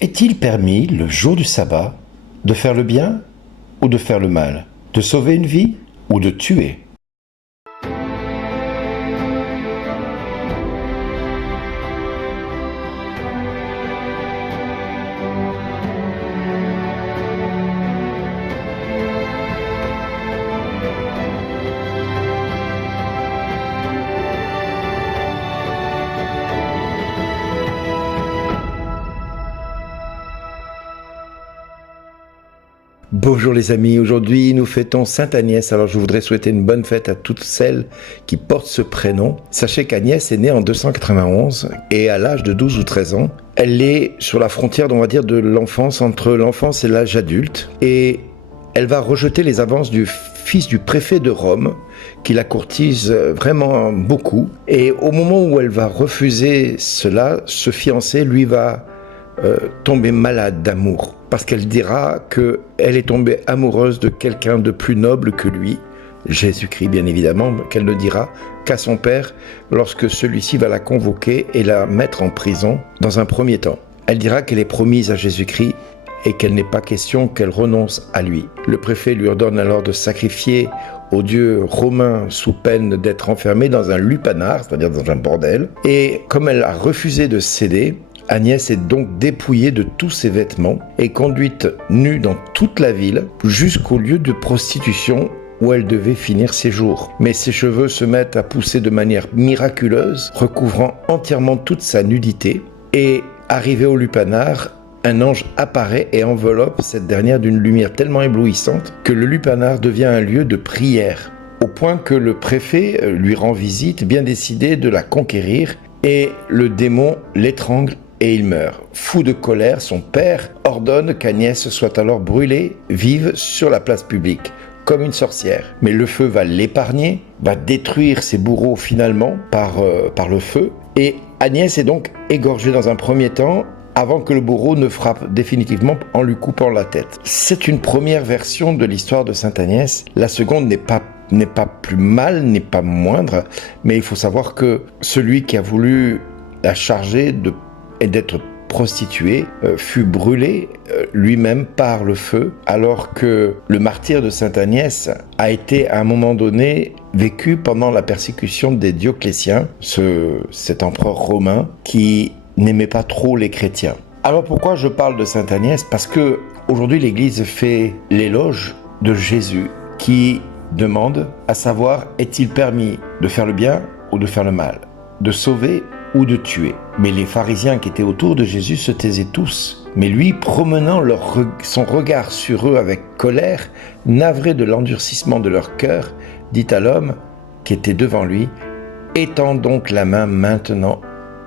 Est-il permis, le jour du sabbat, de faire le bien ou de faire le mal, de sauver une vie ou de tuer? Bonjour les amis, aujourd'hui nous fêtons Sainte Agnès, alors je voudrais souhaiter une bonne fête à toutes celles qui portent ce prénom. Sachez qu'Agnès est née en 291 et à l'âge de 12 ou 13 ans, elle est sur la frontière, on va dire, de l'enfance, entre l'enfance et l'âge adulte, et elle va rejeter les avances du fils du préfet de Rome, qui la courtise vraiment beaucoup, et au moment où elle va refuser cela, ce fiancé lui va tomber malade d'amour, parce qu'elle dira qu'elle est tombée amoureuse de quelqu'un de plus noble que lui, Jésus-Christ bien évidemment, qu'elle ne dira qu'à son père lorsque celui-ci va la convoquer et la mettre en prison dans un premier temps. Elle dira qu'elle est promise à Jésus-Christ et qu'elle n'est pas question qu'elle renonce à lui. Le préfet lui ordonne alors de sacrifier au dieu romain sous peine d'être enfermée dans un lupanar, c'est-à-dire dans un bordel, et comme elle a refusé de céder, Agnès est donc dépouillée de tous ses vêtements et conduite nue dans toute la ville jusqu'au lieu de prostitution où elle devait finir ses jours. Mais ses cheveux se mettent à pousser de manière miraculeuse, recouvrant entièrement toute sa nudité, et arrivé au lupanar, un ange apparaît et enveloppe cette dernière d'une lumière tellement éblouissante que le lupanar devient un lieu de prière, au point que le préfet lui rend visite, bien décidé de la conquérir, et le démon l'étrangle et il meurt. Fou de colère, son père ordonne qu'Agnès soit alors brûlée vive sur la place publique, comme une sorcière. Mais le feu va l'épargner, va détruire ses bourreaux finalement par le feu, et Agnès est donc égorgée dans un premier temps, avant que le bourreau ne frappe définitivement en lui coupant la tête. C'est une première version de l'histoire de Sainte Agnès. La seconde n'est pas plus mal, n'est pas moindre, mais il faut savoir que celui qui a voulu la charger d'être prostituée fut brûlé lui-même par le feu, alors que le martyre de Sainte Agnès a été à un moment donné vécu pendant la persécution des Dioclétiens, cet empereur romain qui n'aimait pas trop les chrétiens. Alors pourquoi je parle de Sainte Agnès? Parce que aujourd'hui l'Église fait l'éloge de Jésus qui demande à savoir, est-il permis de faire le bien ou de faire le mal, de sauver ou de tuer? Mais les pharisiens qui étaient autour de Jésus se taisaient tous. Mais lui, promenant son regard sur eux avec colère, navré de l'endurcissement de leur cœur, dit à l'homme qui était devant lui, « Étends donc la main maintenant. »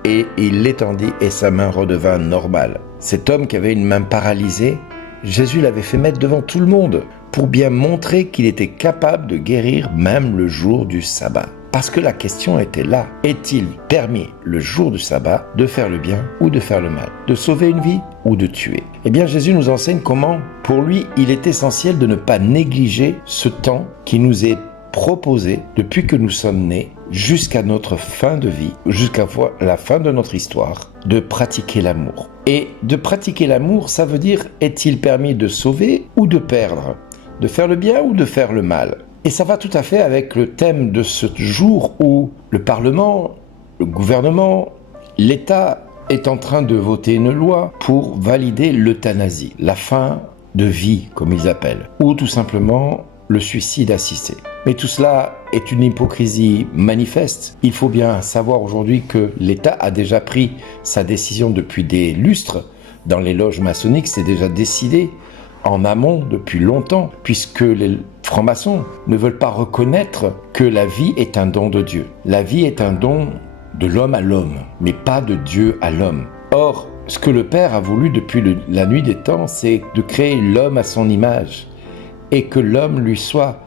Et il l'étendit et sa main redevint normale. Cet homme qui avait une main paralysée, Jésus l'avait fait mettre devant tout le monde pour bien montrer qu'il était capable de guérir même le jour du sabbat. Parce que la question était là. Est-il permis le jour du sabbat de faire le bien ou de faire le mal, de sauver une vie ou de tuer? Eh bien, Jésus nous enseigne comment, pour lui, il est essentiel de ne pas négliger ce temps qui nous est proposé depuis que nous sommes nés jusqu'à notre fin de vie, jusqu'à la fin de notre histoire, de pratiquer l'amour. Et de pratiquer l'amour, ça veut dire, est-il permis de sauver ou de perdre, de faire le bien ou de faire le mal? Et ça va tout à fait avec le thème de ce jour où le Parlement, le gouvernement, l'État est en train de voter une loi pour valider l'euthanasie, la fin de vie, comme ils appellent, ou tout simplement le suicide assisté. Mais tout cela est une hypocrisie manifeste. Il faut bien savoir aujourd'hui que l'État a déjà pris sa décision depuis des lustres. Dans les loges maçonniques, c'est déjà décidé en amont depuis longtemps, puisque les francs-maçons ne veulent pas reconnaître que la vie est un don de Dieu. La vie est un don de l'homme à l'homme, mais pas de Dieu à l'homme. Or, ce que le Père a voulu depuis la nuit des temps, c'est de créer l'homme à son image, et que l'homme lui soit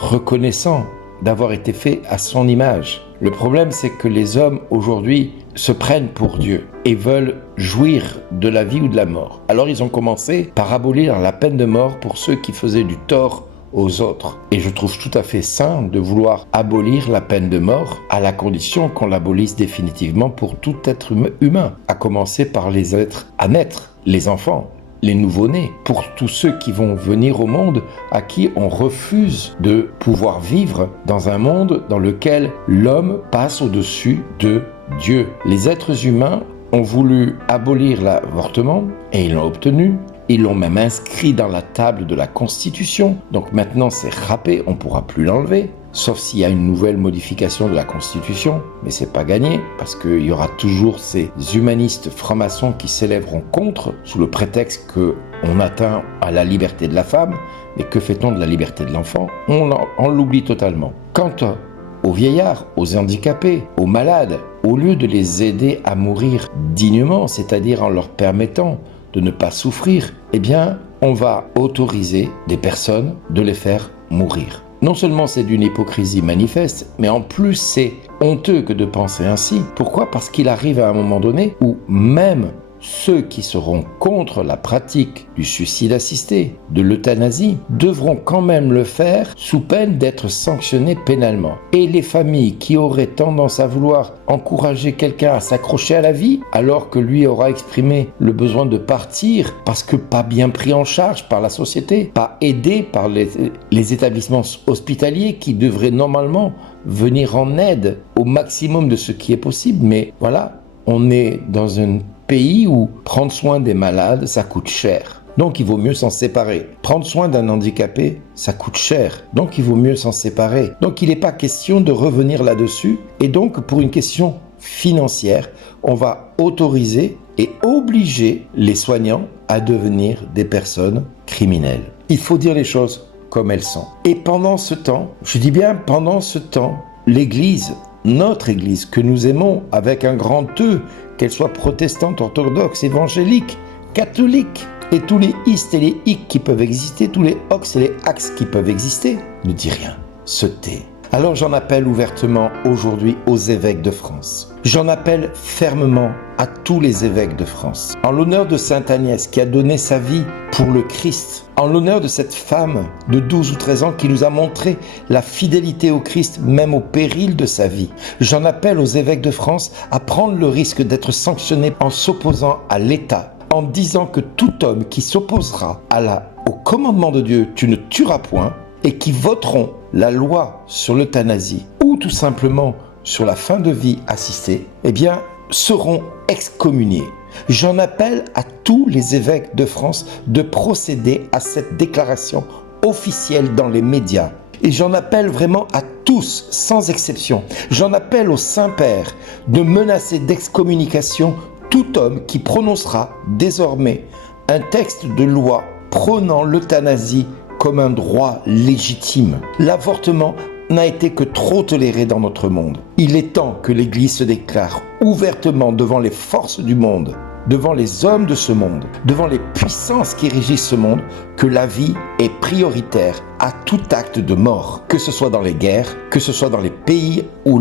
reconnaissant d'avoir été fait à son image. Le problème, c'est que les hommes aujourd'hui se prennent pour Dieu et veulent jouir de la vie ou de la mort. Alors ils ont commencé par abolir la peine de mort pour ceux qui faisaient du tort aux autres. Et je trouve tout à fait sain de vouloir abolir la peine de mort à la condition qu'on l'abolisse définitivement pour tout être humain, à commencer par les êtres à naître, les enfants, les nouveau-nés, pour tous ceux qui vont venir au monde, à qui on refuse de pouvoir vivre dans un monde dans lequel l'homme passe au-dessus de Dieu. Les êtres humains ont voulu abolir l'avortement et ils l'ont obtenu. Ils l'ont même inscrit dans la table de la Constitution. Donc maintenant c'est râpé, on ne pourra plus l'enlever. Sauf s'il y a une nouvelle modification de la Constitution. Mais c'est pas gagné, parce qu'il y aura toujours ces humanistes francs-maçons qui s'élèveront contre, sous le prétexte qu'on atteint à la liberté de la femme. Mais que fait-on de la liberté de l'enfant? On l'oublie totalement. Quant aux vieillards, aux handicapés, aux malades, au lieu de les aider à mourir dignement, c'est-à-dire en leur permettant de ne pas souffrir, eh bien, on va autoriser des personnes de les faire mourir. Non seulement c'est d'une hypocrisie manifeste, mais en plus c'est honteux que de penser ainsi. Pourquoi? Parce qu'il arrive à un moment donné où même ceux qui seront contre la pratique du suicide assisté, de l'euthanasie, devront quand même le faire sous peine d'être sanctionnés pénalement. Et les familles qui auraient tendance à vouloir encourager quelqu'un à s'accrocher à la vie, alors que lui aura exprimé le besoin de partir parce que pas bien pris en charge par la société, pas aidé par les établissements hospitaliers qui devraient normalement venir en aide au maximum de ce qui est possible. Mais voilà, on est dans un pays où prendre soin des malades, ça coûte cher. Donc il vaut mieux s'en séparer. Prendre soin d'un handicapé, ça coûte cher. Donc il vaut mieux s'en séparer. Donc il n'est pas question de revenir là-dessus. Et donc pour une question financière, on va autoriser et obliger les soignants à devenir des personnes criminelles. Il faut dire les choses comme elles sont. Et pendant ce temps, je dis bien pendant ce temps, l'Église, notre Église que nous aimons avec un grand E, qu'elle soit protestante, orthodoxe, évangélique, catholique, et tous les istes et les ics qui peuvent exister, tous les ox et les ax qui peuvent exister, ne dit rien, se tait. Alors j'en appelle ouvertement aujourd'hui aux évêques de France. J'en appelle fermement à tous les évêques de France. En l'honneur de Sainte Agnès qui a donné sa vie pour le Christ, en l'honneur de cette femme de 12 ou 13 ans qui nous a montré la fidélité au Christ même au péril de sa vie. J'en appelle aux évêques de France à prendre le risque d'être sanctionnés en s'opposant à l'État, en disant que tout homme qui s'opposera au commandement de Dieu, tu ne tueras point, et qui voteront la loi sur l'euthanasie ou tout simplement sur la fin de vie assistée, eh bien, seront excommuniés. J'en appelle à tous les évêques de France de procéder à cette déclaration officielle dans les médias. Et j'en appelle vraiment à tous, sans exception. J'en appelle au Saint-Père de menacer d'excommunication tout homme qui prononcera désormais un texte de loi prônant l'euthanasie comme un droit légitime. L'avortement n'a été que trop toléré dans notre monde. Il est temps que l'Église se déclare ouvertement devant les forces du monde, devant les hommes de ce monde, devant les puissances qui régissent ce monde, que la vie est prioritaire à tout acte de mort, que ce soit dans les guerres, que ce soit dans les pays où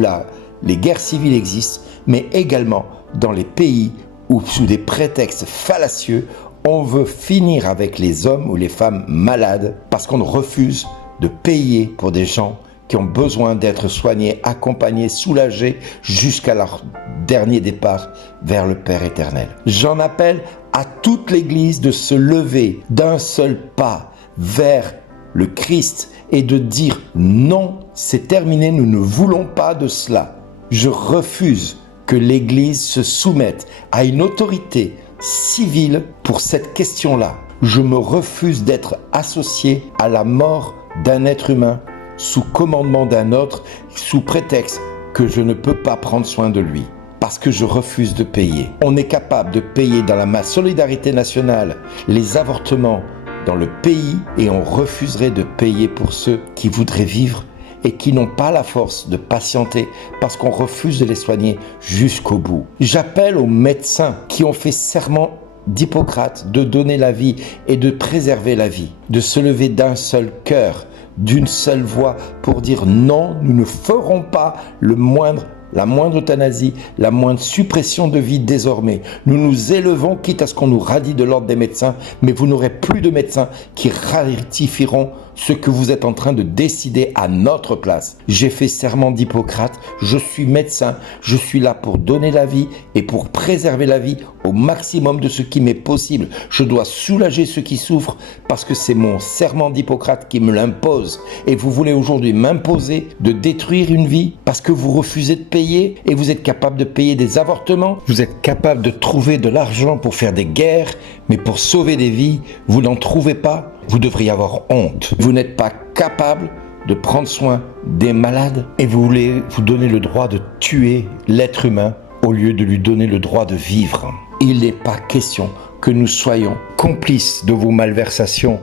les guerres civiles existent, mais également dans les pays où, sous des prétextes fallacieux, on veut finir avec les hommes ou les femmes malades parce qu'on refuse de payer pour des gens qui ont besoin d'être soignés, accompagnés, soulagés jusqu'à leur dernier départ vers le Père éternel. J'en appelle à toute l'Église de se lever d'un seul pas vers le Christ et de dire non, c'est terminé, nous ne voulons pas de cela. Je refuse que l'Église se soumette à une autorité civile pour cette question-là. Je me refuse d'être associé à la mort d'un être humain sous commandement d'un autre, sous prétexte que je ne peux pas prendre soin de lui, parce que je refuse de payer. On est capable de payer dans la solidarité nationale les avortements dans le pays et on refuserait de payer pour ceux qui voudraient vivre et qui n'ont pas la force de patienter parce qu'on refuse de les soigner jusqu'au bout. J'appelle aux médecins qui ont fait serment d'Hippocrate de donner la vie et de préserver la vie, de se lever d'un seul cœur, d'une seule voix pour dire non, nous ne ferons pas la moindre euthanasie, la moindre suppression de vie désormais. Nous nous élevons, quitte à ce qu'on nous radie de l'ordre des médecins, mais vous n'aurez plus de médecins qui ratifieront ce que vous êtes en train de décider à notre place. J'ai fait serment d'Hippocrate, je suis médecin, je suis là pour donner la vie et pour préserver la vie au maximum de ce qui m'est possible. Je dois soulager ceux qui souffrent parce que c'est mon serment d'Hippocrate qui me l'impose. Et vous voulez aujourd'hui m'imposer de détruire une vie parce que vous refusez de payer et vous êtes capable de payer des avortements. Vous êtes capable de trouver de l'argent pour faire des guerres, mais pour sauver des vies, vous n'en trouvez pas. Vous devriez avoir honte. Vous n'êtes pas capable de prendre soin des malades et vous voulez vous donner le droit de tuer l'être humain au lieu de lui donner le droit de vivre. Il n'est pas question que nous soyons complices de vos malversations,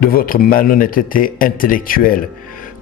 de votre malhonnêteté intellectuelle,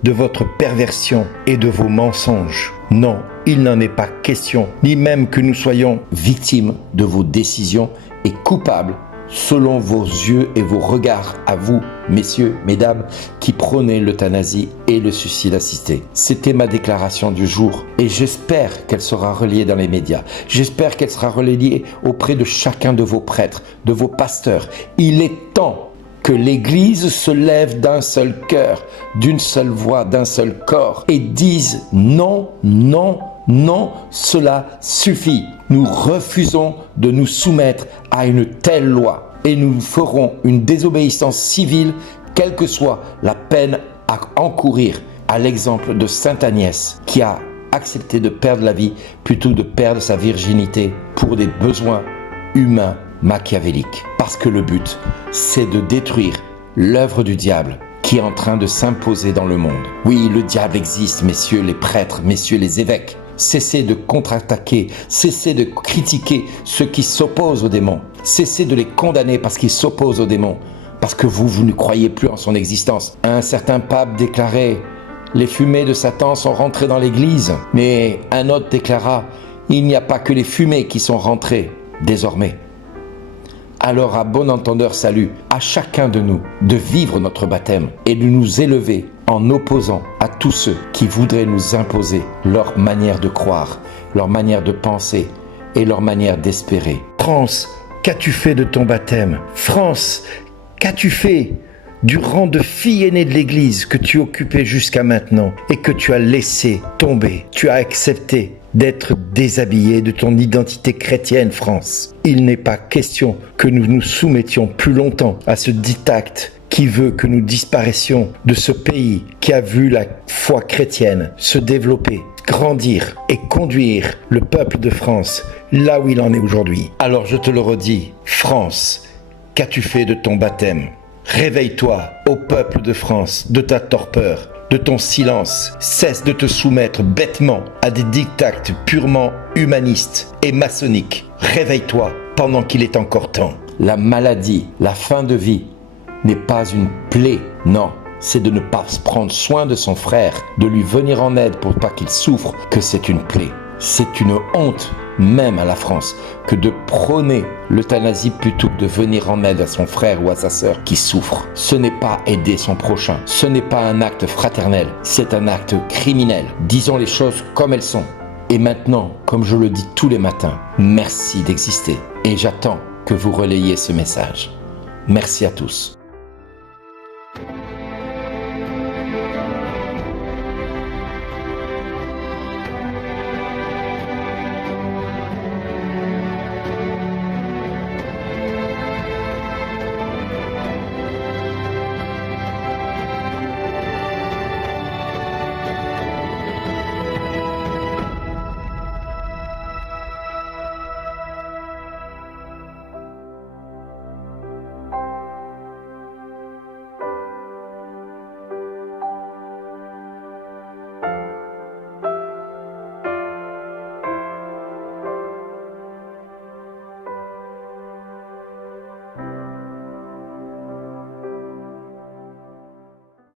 de votre perversion et de vos mensonges. Non, il n'en est pas question, ni même que nous soyons victimes de vos décisions et coupables selon vos yeux et vos regards à vous, messieurs, mesdames, qui prônez l'euthanasie et le suicide assisté. C'était ma déclaration du jour et j'espère qu'elle sera relayée dans les médias. J'espère qu'elle sera relayée auprès de chacun de vos prêtres, de vos pasteurs. Il est temps que l'Église se lève d'un seul cœur, d'une seule voix, d'un seul corps et dise non, non, non, cela suffit. Nous refusons de nous soumettre à une telle loi et nous ferons une désobéissance civile, quelle que soit la peine à encourir, à l'exemple de Sainte Agnès qui a accepté de perdre la vie plutôt de perdre sa virginité pour des besoins humains machiavéliques. Parce que le but, c'est de détruire l'œuvre du diable qui est en train de s'imposer dans le monde. Oui, le diable existe, messieurs les prêtres, messieurs les évêques. Cessez de contre-attaquer, cessez de critiquer ceux qui s'opposent aux démons. Cessez de les condamner parce qu'ils s'opposent aux démons, parce que vous ne croyez plus en son existence. Un certain pape déclarait « Les fumées de Satan sont rentrées dans l'église », mais un autre déclara « Il n'y a pas que les fumées qui sont rentrées désormais ». Alors à bon entendeur salut à chacun de nous de vivre notre baptême et de nous élever en opposant à tous ceux qui voudraient nous imposer leur manière de croire, leur manière de penser et leur manière d'espérer. France, qu'as-tu fait de ton baptême? France, qu'as-tu fait du rang de fille aînée de l'Église que tu occupais jusqu'à maintenant et que tu as laissé tomber? Tu as accepté d'être déshabillé de ton identité chrétienne, France. Il n'est pas question que nous nous soumettions plus longtemps à ce diktat qui veut que nous disparaissions de ce pays qui a vu la foi chrétienne se développer, grandir et conduire le peuple de France là où il en est aujourd'hui. Alors je te le redis, France, qu'as-tu fait de ton baptême? Réveille-toi au peuple de France de ta torpeur, de ton silence. Cesse de te soumettre bêtement à des diktats purement humanistes et maçonniques. Réveille-toi pendant qu'il est encore temps. La maladie, la fin de vie n'est pas une plaie, non. C'est de ne pas prendre soin de son frère, de lui venir en aide pour pas qu'il souffre, que c'est une plaie. C'est une honte même à la France que de prôner l'euthanasie plutôt que de venir en aide à son frère ou à sa sœur qui souffre. Ce n'est pas aider son prochain, ce n'est pas un acte fraternel, c'est un acte criminel. Disons les choses comme elles sont. Et maintenant, comme je le dis tous les matins, merci d'exister. Et j'attends que vous relayiez ce message. Merci à tous.